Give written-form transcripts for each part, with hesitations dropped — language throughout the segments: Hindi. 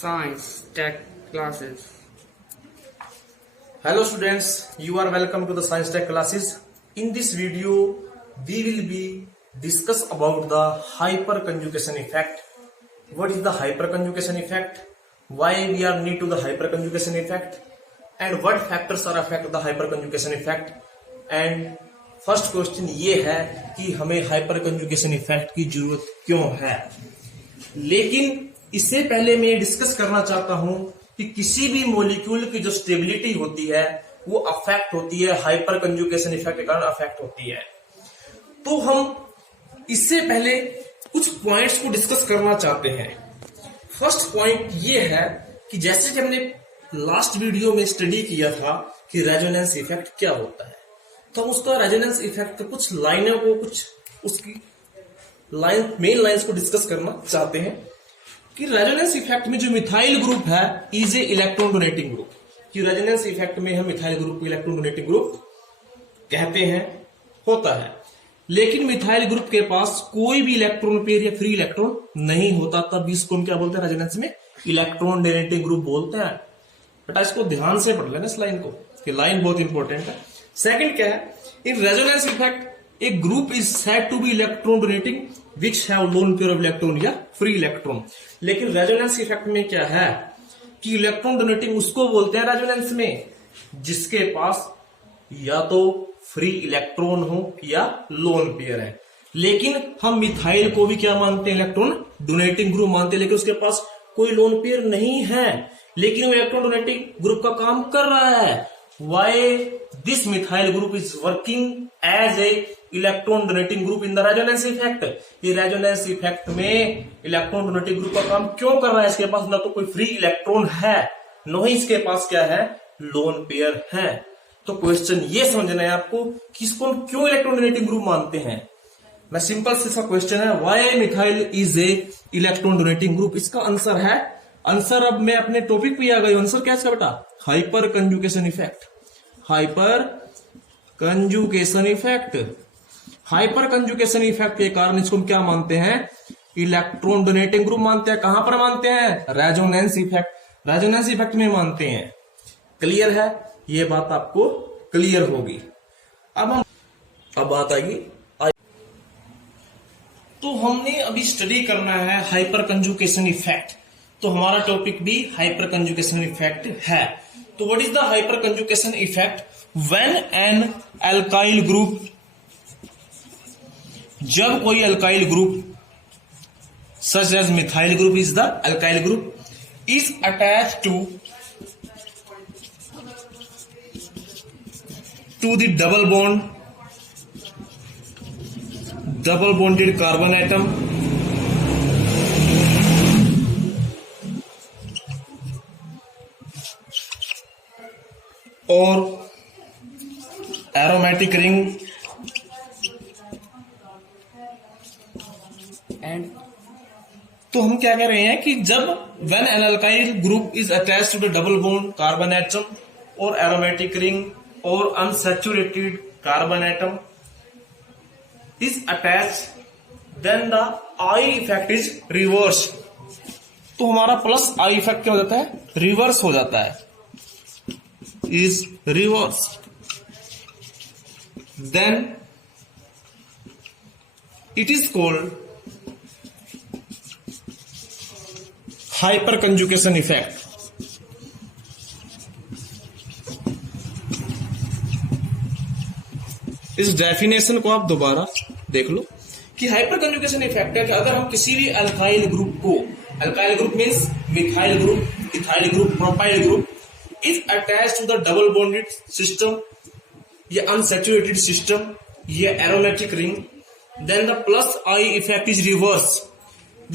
Science Tech classes. Hello students, you are welcome to the Science Tech classes. In this video, we will be discuss about the hyperconjugation effect. What is the hyperconjugation effect? Why we are need to the hyperconjugation effect? And what factors are affect the hyperconjugation effect? And first question ये है कि हमें हाइपरकंजुगेशन इफेक्ट की जरूरत क्यों है। लेकिन इससे पहले मैं डिस्कस करना चाहता हूं कि किसी भी मॉलिक्यूल की जो स्टेबिलिटी होती है वो अफेक्ट होती है, हाइपरकंजुगेशन इफेक्ट के कारण अफेक्ट होती है। तो हम इससे पहले कुछ पॉइंट्स को डिस्कस करना चाहते हैं। फर्स्ट पॉइंट ये है कि जैसे कि हमने लास्ट वीडियो में स्टडी किया था कि रेजोनेंस इफेक्ट क्या होता है, तो हम उसका रेजोनेंस इफेक्ट के कुछ लाइनों को, कुछ उसकी मेन लाइंस को डिस्कस करना चाहते हैं कि रेजोनेंस इफेक्ट में जो मिथाइल ग्रुप है is a electron donating group. कि रेजोनेंस इफेक्ट में हम मिथाइल ग्रुप को इलेक्ट्रॉन डोनेटिंग ग्रुप कहते हैं, होता है। लेकिन मिथाइल ग्रुप के पास कोई भी इलेक्ट्रॉन पेयर या फ्री इलेक्ट्रॉन नहीं होता, तब इसको हम क्या बोलते हैं, रेजोनेंस में इलेक्ट्रॉन डोनेटिंग ग्रुप बोलते हैं। बेटा इसको ध्यान से पढ़ लेना इस लाइन को, कि लाइन बहुत इंपॉर्टेंट है। सेकंड क्या है, in resonance effect a group is said to be electron donating which have lone pair of electron या फ्री इलेक्ट्रॉन। लेकिन रेजोनेंस इफेक्ट में क्या है कि इलेक्ट्रॉन डोनेटिंग उसको बोलते हैं रेजोनेंस में जिसके पास या तो फ्री इलेक्ट्रॉन हो या लोन पेयर है। लेकिन हम मिथाइल को भी क्या मानते हैं, इलेक्ट्रॉन डोनेटिंग ग्रुप मानते हैं, लेकिन उसके पास कोई लोन पेयर नहीं है, लेकिन वो इलेक्ट्रॉन डोनेटिंग ग्रुप का काम कर रहा है। Why this methyl group is working as a electron donating group in the resonance effect? ये resonance effect में इलेक्ट्रॉन डोनेटिंग ग्रुप का काम क्यों कर रहा है? इसके पास ना तो कोई फ्री इलेक्ट्रॉन है, न ही इसके पास क्या है, लोन पेयर है। तो क्वेश्चन ये समझना है आपको कि इसको हम क्यों इलेक्ट्रॉन डोनेटिंग ग्रुप मानते हैं। मैं सिंपल से इसका क्वेश्चन है, Y methyl is a electron donating group. इसका आंसर है, आंसर अब मैं अपने टॉपिक पे आ गई। आंसर क्या है इसका बेटा, hyper conjugation effect. Hyper conjugation effect, hyper conjugation effect के कारण इसको हम क्या मानते हैं, इलेक्ट्रॉन डोनेटिंग ग्रुप मानते हैं। कहां पर मानते हैं, रेजोनेंस इफेक्ट, रेजोनेंस इफेक्ट में मानते हैं। क्लियर है, ये बात आपको क्लियर होगी। अब बात आएगी, तो हमने अभी स्टडी करना है हाइपर कंजुगेशन इफेक्ट, तो हमारा टॉपिक भी हाइपर कंजुगेशन इफेक्ट है। तो what is the hyper conjugation effect when an alkyl group, जब कोई alkyl group such as methyl group is the alkyl group is attach to the double bonded carbon atom और एरोमेटिक रिंग एंड, तो हम क्या कह रहे हैं कि जब when an alkyl group is attached to the double bond carbon atom और एरोमेटिक रिंग और unsaturated carbon atom is attached, then the I effect is reverse. तो हमारा प्लस आई इफेक्ट क्या हो जाता है, रिवर्स हो जाता है, is reversed, then it is called hyperconjugation effect। इस डेफिनेशन को आप दोबारा देख लो कि हाइपरकंजुगेशन इफेक्ट है कि अगर हम किसी भी अल्काइल ग्रुप को, alkyl group means methyl group, ethyl group, propyl group is attached to the double bonded system या unsaturated system या aromatic ring, then the plus I effect is reverse.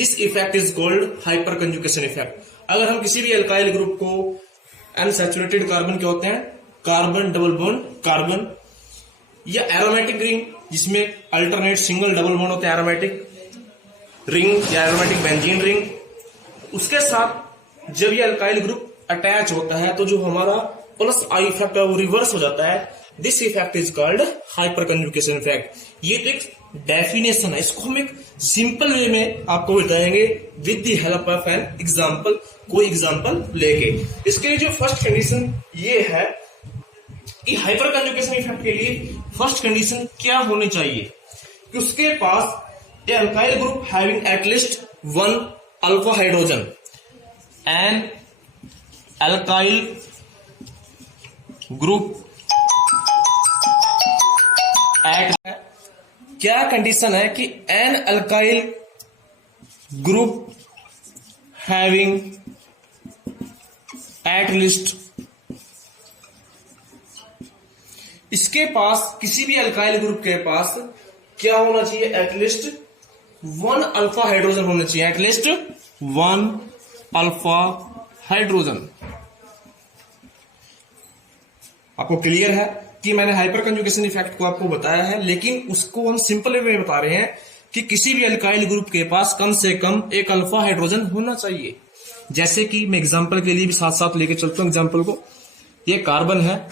This effect is called hyperconjugation effect। अगर हम किसी भी अल्काइल ग्रुप को, unsaturated कार्बन के होते हैं, कार्बन डबल बॉन्ड कार्बन, या एरोमेटिक रिंग जिसमें अल्टरनेट सिंगल डबल बॉन्ड होते हैं, एरोमेटिक रिंग या एरोमेटिक बेंजीन रिंग, उसके साथ जब ये अल्काइल ग्रुप अटैच होता है तो जो हमारा प्लस आई इफेक्ट है वो रिवर्स हो जाता है। This effect is called hyper conjugation effect. ये तो एक डेफिनेशन है, इसको हम एक सिंपल वे में आपको बताएंगे with the help of an example, कोई एग्जांपल लेके। इसके लिए जो फर्स्ट कंडीशन ये है कि हाइपर कंजुगेशन इफेक्ट के लिए फर्स्ट कंडीशन क्या होनी चाहिए कि उसके पास a alkyl group having at least one alpha hydrogen, an alkyl group at, क्या कंडीशन है कि an alkyl group having at least, इसके पास किसी भी अल्काइल ग्रुप के पास क्या होना चाहिए, एटलीस्ट वन अल्फा हाइड्रोजन होना चाहिए, एटलीस्ट वन अल्फा हाइड्रोजन। आपको क्लियर है कि मैंने हाइपर कंजुगेशन इफेक्ट को आपको बताया है, लेकिन उसको हम सिंपल वे में बता रहे हैं कि किसी भी अल्काइल ग्रुप के पास कम से कम एक अल्फा हाइड्रोजन होना चाहिए। जैसे कि मैं एग्जांपल के लिए भी साथ साथ लेके चलता हूं एग्जांपल को। ये कार्बन है,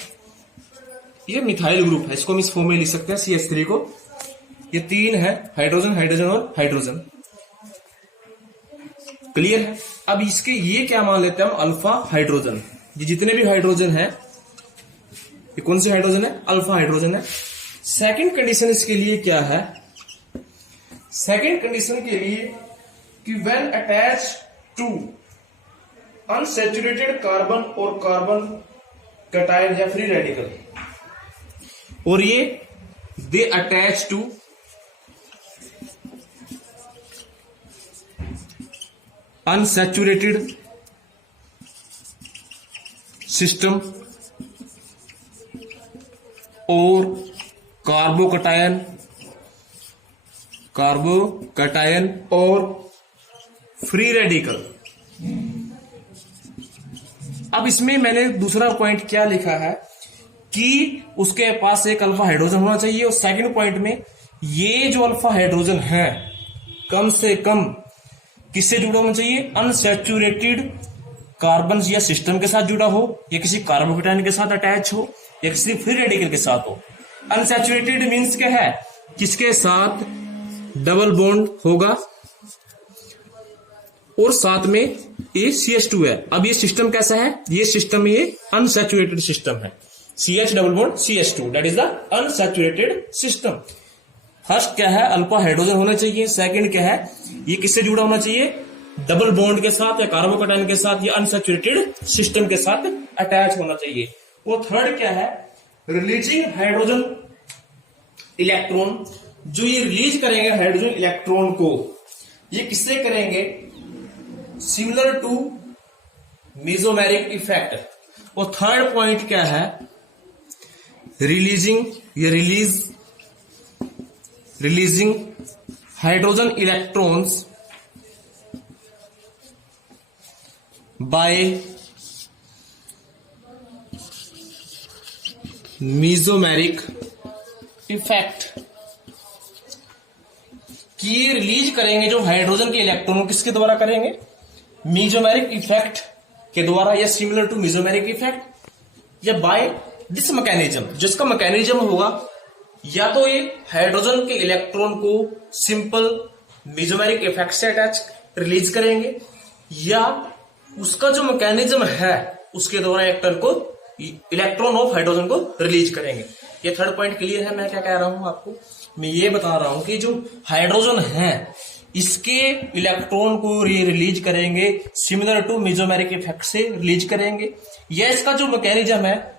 ये मिथाइल ग्रुप है, इसको हम इस फॉर्म में लिख सकते हैं CH3 को। ये तीन है, हाइड्रोजन हाइड्रोजन और हाइड्रोजन। क्लियर है। अब इसके ये क्या मान लेते हैं हम, अल्फा हाइड्रोजन। ये जितने भी हाइड्रोजन है, ये कौन सी हाइड्रोजन है, अल्फा हाइड्रोजन है। सेकंड कंडीशन इसके लिए क्या है, सेकंड कंडीशन के लिए कि when attach to unsaturated carbon और कार्बन कैटायन या फ्री रेडिकल, और ये they attach to unsaturated system और कार्बोकैटायन और फ्री रेडिकल। अब इसमें मैंने दूसरा पॉइंट क्या लिखा है कि उसके पास एक अल्फा हाइड्रोजन होना चाहिए, और सेकंड पॉइंट में ये जो अल्फा हाइड्रोजन है कम से कम किससे जुड़ा होना चाहिए, अनसैचुरेटेड कार्बन या सिस्टम के साथ जुड़ा हो, या किसी कार्बोकैटायन के साथ अटैच हो, या किसी फ्री रेडिकल के साथ हो। अनसैचुरेटेड मीन्स क्या है, किसके साथ डबल बॉन्ड होगा और साथ में ये CH2 है। अब ये सिस्टम कैसा है, ये सिस्टम ये अनसैचुरेटेड सिस्टम है, CH double bond CH2, that is the unsaturated system. First क्या है, अल्फा हाइड्रोजन होना चाहिए। सेकंड क्या है, ये किससे जुड़ा होना चाहिए, डबल बॉन्ड के साथ या कार्बोकैटायन के साथ या अनसैचुरेटेड सिस्टम के साथ अटैच होना चाहिए। वो थर्ड क्या है, रिलीजिंग हाइड्रोजन इलेक्ट्रॉन, जो ये रिलीज करेंगे हाइड्रोजन इलेक्ट्रॉन को, ये किससे करेंगे, सिमिलर टू मेसोमेरिक इफेक्ट। और थर्ड पॉइंट क्या है, releasing hydrogen electrons bye mesomeric effect, कि ये रिलीज करेंगे जो हाइड्रोजन के इलेक्ट्रॉन, किसके द्वारा करेंगे, मेसोमेरिक इफेक्ट के द्वारा, या सिमिलर टू मेसोमेरिक इफेक्ट, या बाय दिस मैकेनिज्म। जिसका मैकेनिज्म होगा, या तो ये हाइड्रोजन के इलेक्ट्रॉन को सिंपल मेसोमेरिक इफेक्ट से अटैच रिलीज करेंगे, या उसका जो मैकेनिज्म है उसके द्वारा इलेक्ट्रॉन ऑफ हाइड्रोजन को रिलीज करेंगे। ये थर्ड पॉइंट क्लियर है। मैं क्या कह रहा हूं आपको, मैं ये बता रहा हूं कि जो हाइड्रोजन है इसके इलेक्ट्रॉन को रिलीज करेंगे सिमिलर टू मेसोमेरिक इफेक्ट से रिलीज करेंगे, या इसका जो मैकेनिज्म है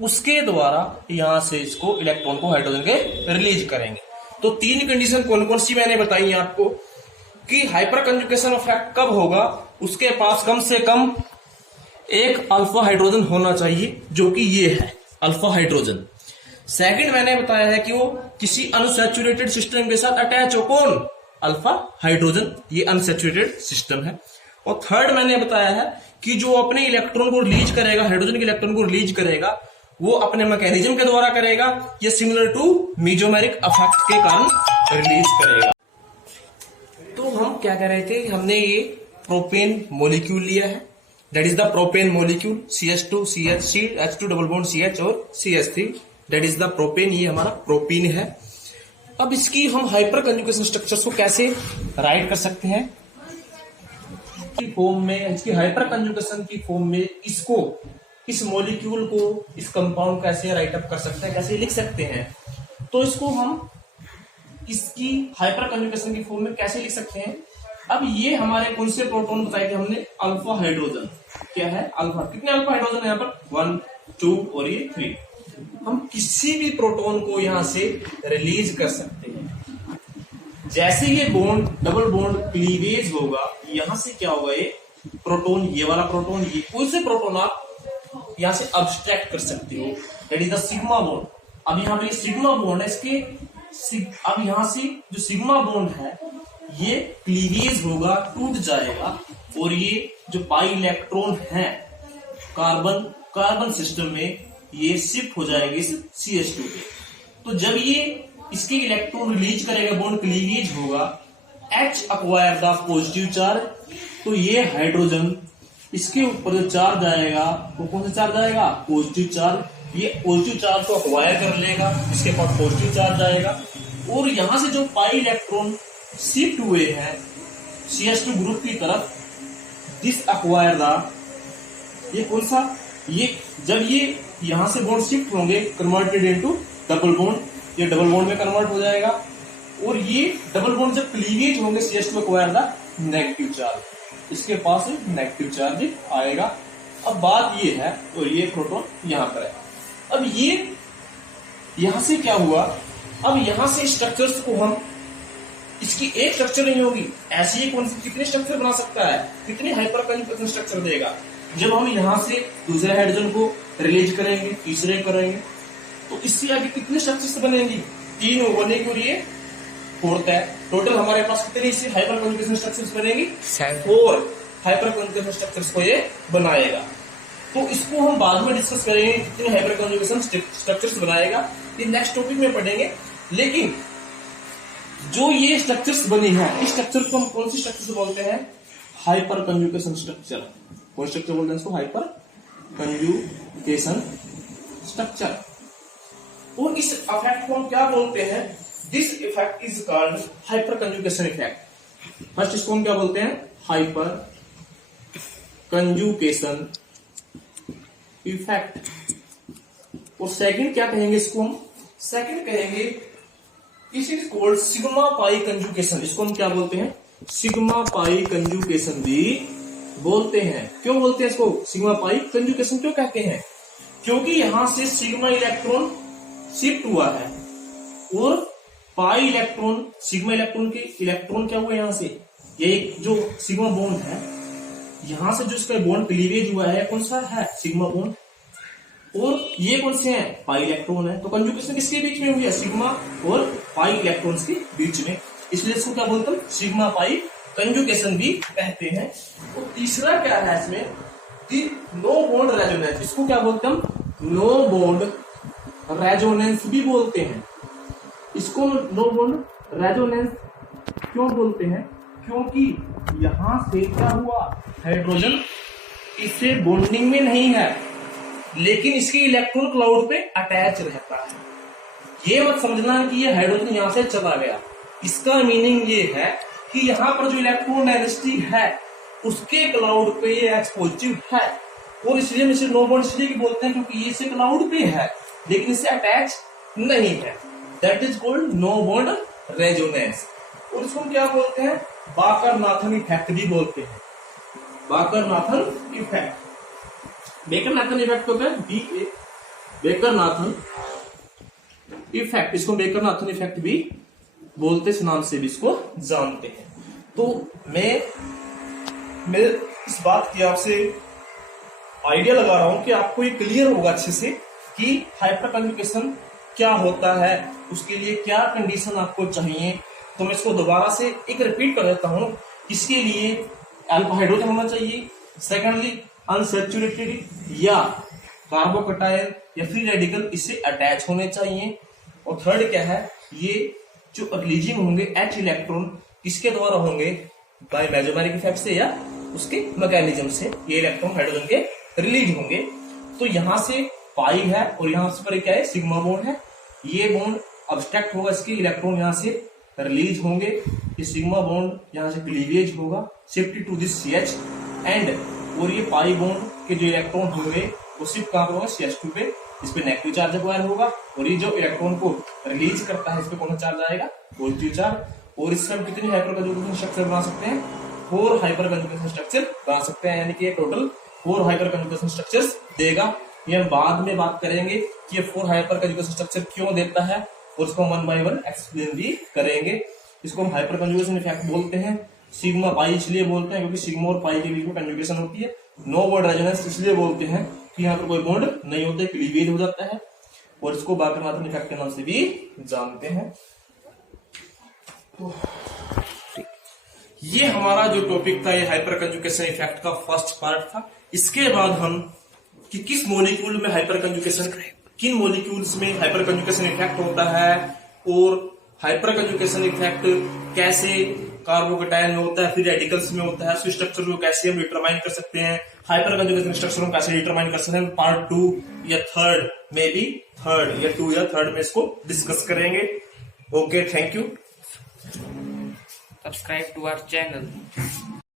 उसके द्वारा यहां से इसको इलेक्ट्रॉन को हाइड्रोजन के रिलीज करेंगे। तो तीन कंडीशन कौन कौन सी मैंने बताई आपको कि हाइपर कंजुगेशन इफेक्ट कब होगा, उसके पास कम से कम एक अल्फा हाइड्रोजन होना चाहिए, जो कि ये है अल्फा हाइड्रोजन। सेकंड मैंने बताया है कि वो किसी अनसैचुरेटेड सिस्टम के साथ अटैच हो, कौन, अल्फा हाइड्रोजन, ये अनसैचुरेटेड सिस्टम है। और थर्ड मैंने बताया है कि जो अपने इलेक्ट्रॉन को रिलीज करेगा, हाइड्रोजन के इलेक्ट्रॉन को रिलीज करेगा, वो अपने मैकेनिज्म के द्वारा करेगा, ये सिमिलर टू मेसोमेरिक इफेक्ट के कारण रिलीज करेगा। तो हम क्या कह रहे थे, हमने ये प्रोपेन मॉलिक्यूल लिया है, that is the propane molecule, CH2 CH H2 double bond CH और CH3, that is the propane, ये हमारा प्रोपीन है। अब इसकी हम हाइपर कंजुगेशन स्ट्रक्चर्स को कैसे राइट कर सकते हैं की फॉर्म में, इसकी हाइपर कंजुगेशन की फॉर्म में इसको, इस मॉलिक्यूल को, इस कंपाउंड कैसे राइट अप कर सकते हैं, कैसे लिख सकते हैं। तो इसको हम इसकी हाइपर कंजुगेशन की फॉर्म में कैसे लिख सकते हैं। अब ये हमारे कौन से प्रोटॉन बताए थे हमने, अल्फा हाइड्रोजन। क्या है अल्फा, कितने अल्फा हाइड्रोजन है यहाँ पर, 1 2 और ये 3। हम किसी भी प्रोटॉन को यहां से रिलीज कर सकते हैं। जैसे ये बॉन्ड, डबल बॉन्ड क्लीवेज होगा, यहां से क्या होगा, ये प्रोटॉन, ये वाला प्रोटॉन, ये कोई से प्रोटॉन आप यहां से अब्स्ट्रैक्ट कर सकते हो, that is the sigma bond. अब यहाँ पर ये सिग्मा बॉन्ड है, इसके अब यहां से जो सिग्मा बॉन्ड है ये क्लीवेज होगा, टूट जाएगा, और ये जो पाई इलेक्ट्रॉन है कार्बन सिस्टम में, ये शिफ्ट हो जाएंगे इस CH2 पे। तो जब ये इसके इलेक्ट्रॉन रिलीज करेगा, बॉन्ड क्लीवेज होगा, H acquire the positive charge, तो ये हाइड्रोजन, इसके ऊपर जो चार्ज आएगा वो कौन सा चार्ज आएगा, पॉजिटिव चार्ज। ये पॉजिटिव चार्ज को अक्वायर कर लेगा, इसके पास पॉजिटिव चार्ज आएगा, और यहां से जो पाई इलेक्ट्रॉन शिफ्ट हुए हैं CH2 ग्रुप की तरफ, दिस अक्वायर द, ये कौन सा, ये जब ये यहां से बॉन्ड शिफ्ट होंगे, कन्वर्टेड इनटू डबल बॉन्ड, ये डबल बॉन्ड में कन्वर्ट हो जाएगा, और ये डबल बॉन्ड जब क्लीवेज होंगे CH2 acquire the negative charge, इसके पास नेगेटिव चार्ज आएगा। अब बात ये है, और ये प्रोटॉन यहां पर है। अब ये यहां से क्या हुआ, अब यहां से स्ट्रक्चर्स को हम, इसकी एक स्ट्रक्चर नहीं होगी, ऐसे ही कौन सी कितने स्ट्रक्चर बना सकता है, कितने हाइपर कंजुगेशन स्ट्रक्चर देगा। जब हम यहां से दूसरे हाइड्रोजन को रिलीज करेंगे, तीसरे करेंगे, तो इससे आगे कितने स्ट्रक्चर्स बनेंगी, 3 होने के लिए 4th है। टोटल हमारे पास कितने इससे हाइपर कंजुगेशन स्ट्रक्चर्स बनेगी, 4 हाइपर कंजुगेशन स्ट्रक्चर्स को ये बनाएगा। तो इसको हम बाद में डिस्कस करेंगे, कितने हाइपर कंजुगेशन स्ट्रक्चर्स बनाएगा, ये नेक्स्ट टॉपिक में पढ़ेंगे। लेकिन जो ये स्ट्रक्चर्स बनी है, इस स्ट्रक्चर को हम कौन सी स्ट्रक्चर बोलते हैं, हाइपर कंजुगेशन स्ट्रक्चर। कौन स्ट्रक्चर बोलते हैं इसको, हाइपर कंजुगेशन स्ट्रक्चर। और इस इफेक्ट को हम क्या बोलते हैं, this effect is called hyper conjugation effect. First इसको हम क्या बोलते हैं, हाइपर कंजुगेशन इफेक्ट। और सेकंड क्या कहेंगे इसको हम, सेकंड कहेंगे it is called sigma pi conjugation. इसको हम क्या बोलते हैं, सिग्मा पाई कंजुगेशन भी बोलते हैं। क्यों बोलते हैं इसको सिग्मा पाई कंजुगेशन, क्यों कहते हैं, क्योंकि यहां से सिग्मा इलेक्ट्रॉन शिफ्ट हुआ है, और पाई इलेक्ट्रॉन, सिग्मा इलेक्ट्रॉन के इलेक्ट्रॉन क्या हुआ यहां से, ये जो सिग्मा बॉन्ड है, यहां से जो इसका बॉन्ड क्लीवेज हुआ है, कौन सा है, सिग्मा बॉन्ड, और ये कौन से हैं, पाई इलेक्ट्रॉन है। तो कंजुगेशन किसके बीच में हुई है, सिग्मा और पाई इलेक्ट्रॉन्स के बीच में, इसलिए इसको क्या बोलते हैं, सिग्मा पाई कंजुगेशन भी कहते हैं। तो तीसरा क्या है इसमें, नो बॉन्ड रेजोनेंस। इसको क्या बोलते हैं हम, नो बॉन्ड रेजोनेंस भी बोलते हैं। इसको नो बॉन्ड रेजोनेंस क्यों बोलते हैं, क्योंकि यहां से क्या हुआ, हाइड्रोजन इससे बॉन्डिंग में नहीं है, लेकिन इसके इलेक्ट्रॉन क्लाउड पे अटैच रहता है। ये मत समझना कि ये हाइड्रोजन यहां से चला गया, इसका मीनिंग ये है कि यहां पर जो इलेक्ट्रॉन डेंसिटी है उसके क्लाउड पे ये H पॉजिटिव है, और इसलिए हम इसे नो बॉन्ड इसलिए बोलते हैं क्योंकि ये इसे क्लाउड पे है लेकिन इससे अटैच नहीं है, that is called no bond resonance. और इसको क्या बोलते हैं, बाकर-नाथन इफेक्ट भी बोलते हैं, बाकर-नाथन इफेक्ट। बेकर-नाथन इफेक्ट होता है BA, बेकर-नाथन इफेक्ट, इसको बेकर-नाथन इफेक्ट भी बोलते, इस नाम से भी इसको जानते हैं। तो मैं इस बात की आपसे आइडिया लगा रहा हूं कि आपको ये क्लियर होगा अच्छे से कि हाइपर कंजुगेशन क्या होता है, उसके लिए क्या कंडीशन आपको चाहिए। तो मैं इसको दोबारा से एक रिपीट कर देता हूं। इसके लिए अल्फा हाइड्रोजन होना चाहिए, सेकेंडली अनसैचुरेटेड या कार्बोकटायन या फ्री रेडिकल इससे अटैच होने चाहिए, और थर्ड क्या है, ये जो रिलीजिंग होंगे H इलेक्ट्रॉन किसके द्वारा होंगे, बाय मेसोमेरिक इफेक्ट से या उसके मैकेनिज्म से ये इलेक्ट्रॉन हाइड्रोजन के रिलीज होंगे। तो यहां से पाई है और यहां पर क्या है, सिग्मा बॉन्ड है, ये बॉन्ड अब्स्ट्रैक्ट होगा, इसके इलेक्ट्रॉन यहाँ से रिलीज होंगे, ये सिग्मा बॉन्ड यहाँ से क्लीवेज होगा, shift to this CH end, और ये पाई बॉन्ड के जो इलेक्ट्रॉन होंगे वो शिफ्ट कहां पर होगा, CH2 पे, इस पे नेगेटिव चार्ज एक्वायर होगा, और ये जो इलेक्ट्रॉन को रिलीज करता है इस पे कौन सा चार्ज आएगा, पॉजिटिव चार्ज। और इससे हम कितनी हाइपर कंजुगेशन स्ट्रक्चर बना सकते हैं, 4 हाइपर कंजुगेशन स्ट्रक्चर बना सकते हैं, यानी कि टोटल 4 हाइपर कंजुगेशन स्ट्रक्चर्स देगा। ये हम बाद में बात करेंगे कि ये 4 हाइपर कंजुगेशन स्ट्रक्चर क्यों देता है, और इसको हम 1 by 1 एक्सप्लेन भी करेंगे। इसको हम हाइपर कंजुगेशन इफेक्ट बोलते हैं। सिग्मा पाई इसलिए बोलते हैं क्योंकि सिग्मा और पाई के बीच में कंजुगेशन होती है। नो बॉन्ड रेजोनेंस इसलिए बोलते हैं कि यहाँ पर कोई बॉन्ड नहीं होता, क्लीवेज हो जाता है, और इसको बाकर-मार्टन इफेक्ट के नाम से भी जानते हैं। ये हमारा जो टॉपिक था, ये हाइपर कंजुगेशन इफेक्ट का फर्स्ट पार्ट था। इसके बाद हम कि किस मॉलिक्यूल में हाइपर कंजुगेशन, किन मॉलिक्यूल्स में हाइपर कंजुगेशन इफेक्ट होता है, और हाइपर कंजुगेशन इफेक्ट कैसे कार्बोकेटायन में होता है, फिर रेडिकल्स में होता है, उसकी स्ट्रक्चर को कैसे हम डिटरमाइन कर सकते हैं, हाइपर कंजुगेशन स्ट्रक्चर को कैसे डिटरमाइन कर सकते हैं, पार्ट 2 या 3rd में भी, 3rd या 2 या 3rd में इसको डिस्कस करेंगे। Okay, thank you. Subscribe to our channel.